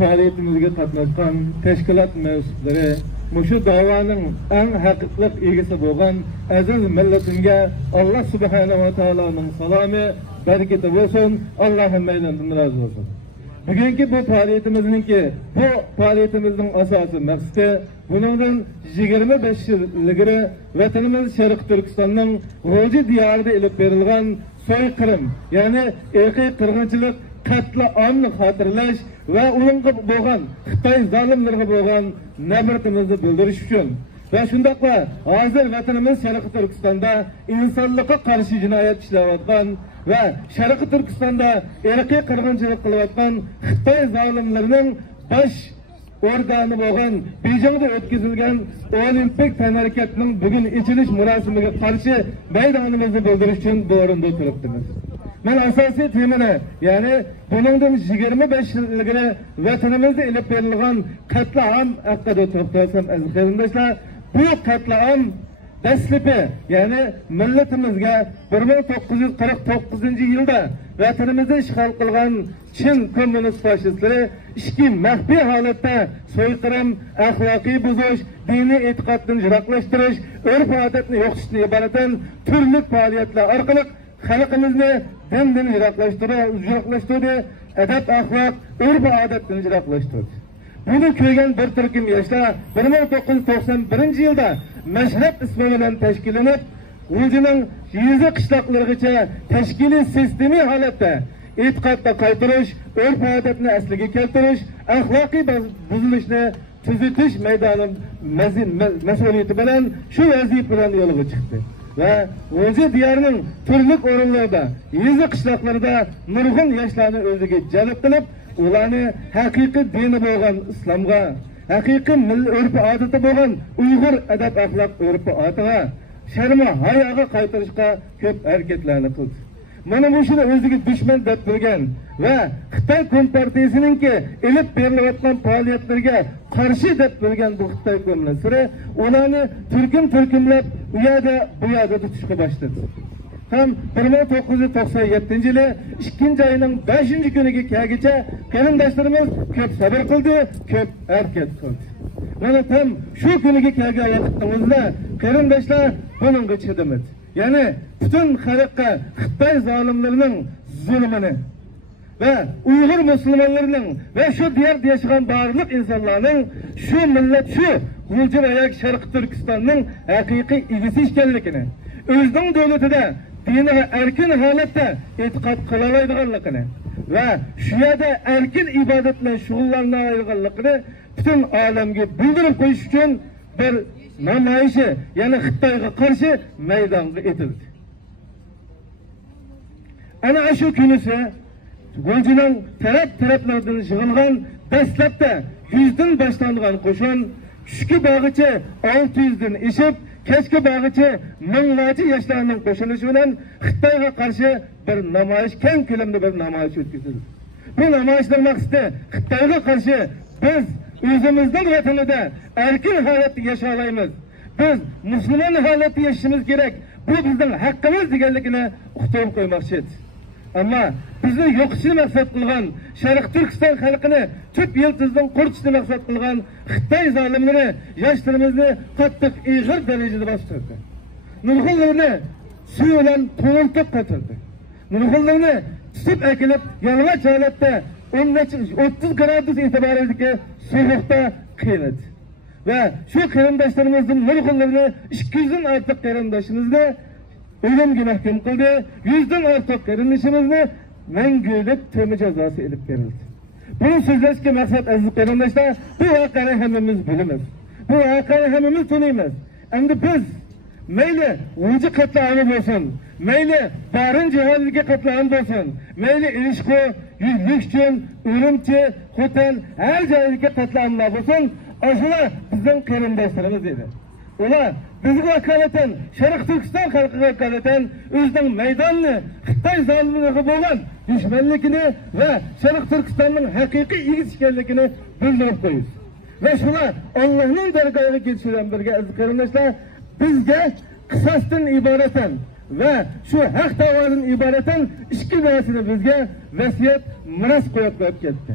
faaliyetimizga qatnashgan tashkilot mensupları şu davanın en haqiqat egisi bo'lgan aziz millatimga Allah subhanahu wa ta'ala'nın salamı, bereketi olsun. Allah hammalarından razı olsun. Bugünkü bu faaliyetimizin asası maqsadi bunun 25 yıl ilgari vatanimiz Şarkı Türkistan'ın G'o'ji diyarida ilib berilgan soykırım, yani irqiy qirg'inchilik, qatl-omni xotirlash va unga bo'lgan Xitoy zolimlariga bo'lgan nafratimizni bildirish uchun ve shundaqla hozir vatanimiz Şarkı Türkistan'da insonlikqa qarshi jinoyat ishlayotgan ve Şarkı Türkistan'da irqiy qirg'inchilik qilayotgan Xitoy zolimlarining baş organı bo'lgan Beijingda o'tkazilgan Olimpik tanharakatning bugun ichilish murosimiga qarshi maydonimizni bildirish uchun bu o'rinda turibmiz. Men asosiy temani, yani buningdan 25 yil ilgari vatanimizda ilib berilgan qatl-om haqida to'xtalsam aziz qarindoshlar, bu qatl-om dastlabki, yani millatimizga 1949 yilda vatanimizni ishg'ol qilgan Çin komünist faşistleri iki maxfiy holatda soykırım, axloqiy buzish, diniy e'tiqoddan jiroqlashtirish, urf-odatni yo'qotishni iboratdan turli faoliyatlar orqali xalqimizni dindan jiroqlashtirdi, adab, axloq, urf-odatdan jiroqlashtirdi. Bunu ko'rgan bir turkum yoshlar 1991 yilda Mashhad ismi bilan tashkillanib, o'zining yezi qishloqlarigacha tashkiliy sistemiy holatda e'tiqodda qaytarish, urf-odatni asliga keltirish, axloqiy buzilishni tuzatish maydoni mas'uliyati bilan shu vazifa bilan yo'lga chiqdi. Ve G'o'ji diyarining turli o'rinlarda, yezi qishloqlarida nurg'un yoshlarni o'ziga jalb qilib, ularni haqiqiy dini bo'lgan islomga, haqiqiy milliy urf-odati bo'lgan Uyg'ur adab axloq urf-odatiga, sharm hayoga qaytarishga ko'p harakatlarni qildi. Mana bu shuni o'ziga dushman deb bilgan ve Xitoy Kompartiyasininki ilib berilayotgan faoliyatlarga qarshi deb bilgan bu Xitoy kommunistlari ularni turkum-turkumlab u yerda tutishga boshladi. Tam 1997 yılı 2. ayının 5. günüge kelgacha qarindoshlarimiz ko'p sabr qildi, ko'p harakat qildi. Mana tam shu kuniga kelgan vaqtimizda qarindoshlar buningga chidamadi. Yani bütün xalqqa Xitoy zolimlarining zulmini ve Uyg'ur musulmonlarining ve şu diğer yaşayan barliq insonlarning şu millat şu G'o'ji ayak Şarkı Türkistan'ning haqiqiy egisi ekanligini, o'zining davlatida diniga erkin holatda e'tiqod qila oladiganligini ve şu yerda erkin ibodat bilan shug'ullanadiganligini bütün olamga bildirib qo'yish uchun bir namoyishi, yani Xitoyga qarshi maydonga etildi. Ana shu kunisi G'o'jining taraflardan yig'ilgan dastlabda 100dan boshlangan qo'shin tushki bag'icha 600dan eshib, kechki bag'icha minglarcha yoshlarning qo'shilishi bilan Xitoyga qarshi bir namoyish, keng ko'lamda bir namoyish o'tkazildi. Bu namoyishning maqsadi Xitoyga qarshi biz o'zimizning vatanida erkin holatda yashaymiz. Biz musulmon holatda yashashimiz kerak. Bu bizning haqqimiz deganligini uqtirib qo'ymoqchi edi. Ama bizni yo'qotishni maqsad qilgan, Şarkı Türkistan xalqini tüp yıldızdan quritishni maqsad qilgan Xitoy zolimlari yoshlarimizni qattiq ig'ir darajada bostirdi. Nurg'unlarni suv bilan to'ldirib qatirdi. Nurg'unlarni tutib akilib, yalang'och holatda 30 gradus e'tiboridagi sovuqda qiynadi. Ve şu qarindoshlarimizni nurg'unlarni 200dan ortiq qarindoshimizni ölümge mahkum kıldı, 100dan ortiq qarindoshimizni mangulik turma jazosi ilib berildi. Bunu so'zlashga maqsad aziz qarindoshlar, bu voqeani hammamiz bilamiz. Bu voqeani hammamiz tanıymiz. Endi biz mayli G'o'ji qatl-omi bo'lsin, mayli Barin jihodiga qatl-om bo'lsin, mayli Ilishqo, Yuzlikchun, Urumchi, Xotan, her joyga qatl-omlar bo'lsin, aslında bizden qarindoshlarimiz edi. Ular bizga vakolatan, Şarkı Türkistan xalqiga vakolatan o'zining maydonni Xitoy zolimlariga bo'lgan dushmanligini ve Şarkı Türkistanning haqiqiy egisi ekanligini bildirib qo'ydi. Ve shular Allohning dargohiga ketishidan birga aziz qarindoshlar, bizga qisosdan iboratan ve şu haq da'vodan iboratan ikki narsani bizga vasiyat miros qo'yib ketdi.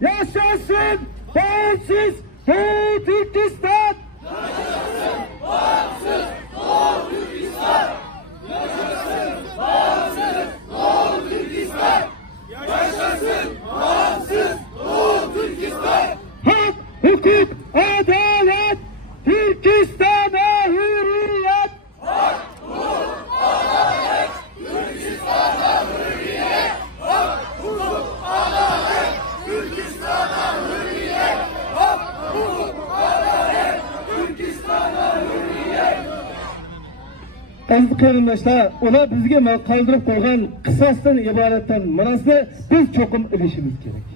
Yaşasın bağımsız Doğu Türkistan! Yaşasın bağımsız Doğu Türkistan! Yaşasın bağımsız Doğu Türkistan! Yaşasın bağımsız Doğu Türkistan! Hak, hukuk, adalet, Türkistan'a hürriyet! Hak, hukuk, adalet, Türkistan'a hürriyet! Hak, hukuk, adalet, Türkistan'a hürriyet! Hak, hukuk, adalet, Türkistan'a hürriyet! Aziz qarindoshlar, ular bizga qoldirib qo'ygan qisosdan iboratdan manasini biz cho'qim ilishimiz kerak.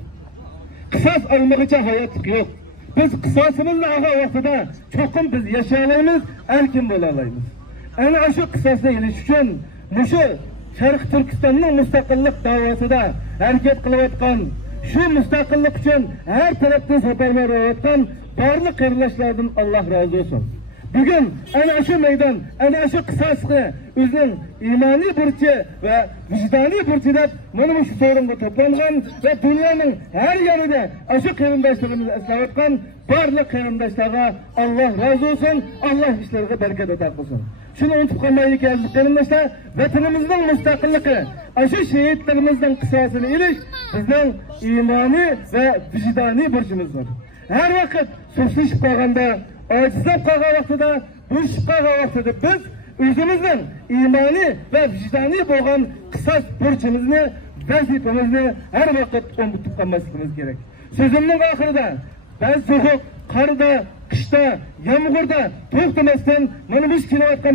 Qisos olmaguncha hayot yo'q. Biz qisosimizni olgan vaqtida cho'qim biz yashayolamiz, erkin bo'la olamiz. Ana shu qisosni ilish uchun mushu Sharq Turkistonning mustaqillik da'vosida harakat qilayotgan, shu mustaqillik uchun har tarafdan safarbar bo'layotgan barliq qarindoshlardan Alloh rozi bo'lsin. Bugün ana şu meydan, ana şu qisosga o'zining imoniy burchi va vijdoniy burchi deb mana shu forumga to'plangan va dunyoning har yerida shu qarindoshlarimizni eslayotgan barliq qarindoshlarga Alloh rozi bo'lsin, Alloh ishlariga barakat ato qilsin. Shuni unutib qolmaylik aziz qarindoshlar, vatanimizning mustaqilligi, shu shahidlarimizning qisosini ilish bizning imoniy va vijdoniy burchimizdir. Har vaqt suvsizib qolganda, acizlab qolgan vaqtida, bo'shib qolgan vaqtida biz o'zimizning imoniy va vijdoniy bo'lgan qisos burchimizni, vazifamizni har vaqt unutib qolmasligimiz kerak. So'zimning oxirida biz so'g'uq, qarda, qishda, yomg'irda to'xtamasdan mana biz kelayotgan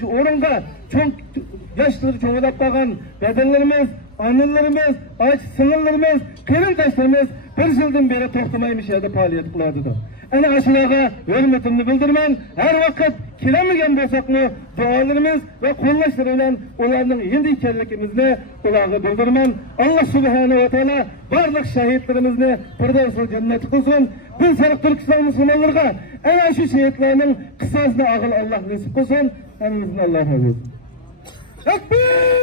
shu o'ringa yoshlar cho'ng'ilab qolgan dadallarimiz, onalarimiz, singillarimiz, qarindoshlarimiz bir yildan beri to'xtamaymish yerda faoliyat qiladi. Ana shularga hurmatimni bildiraman. Har vaqt kelamagan bo'lsaqmi, duolarimiz va qo'llashlar bilan ularning endi ekanligimizni ularga bildiraman. Alloh subhanahu va taolo barliq shahidlarimizni firdavsul jannat qilsin. Biz Sharq Turkiston musulmonlarga ana shu shahidlarning qisosini og'il Alloh nasib qilsin. Hammamizni Alloh razı olsun. Takbir!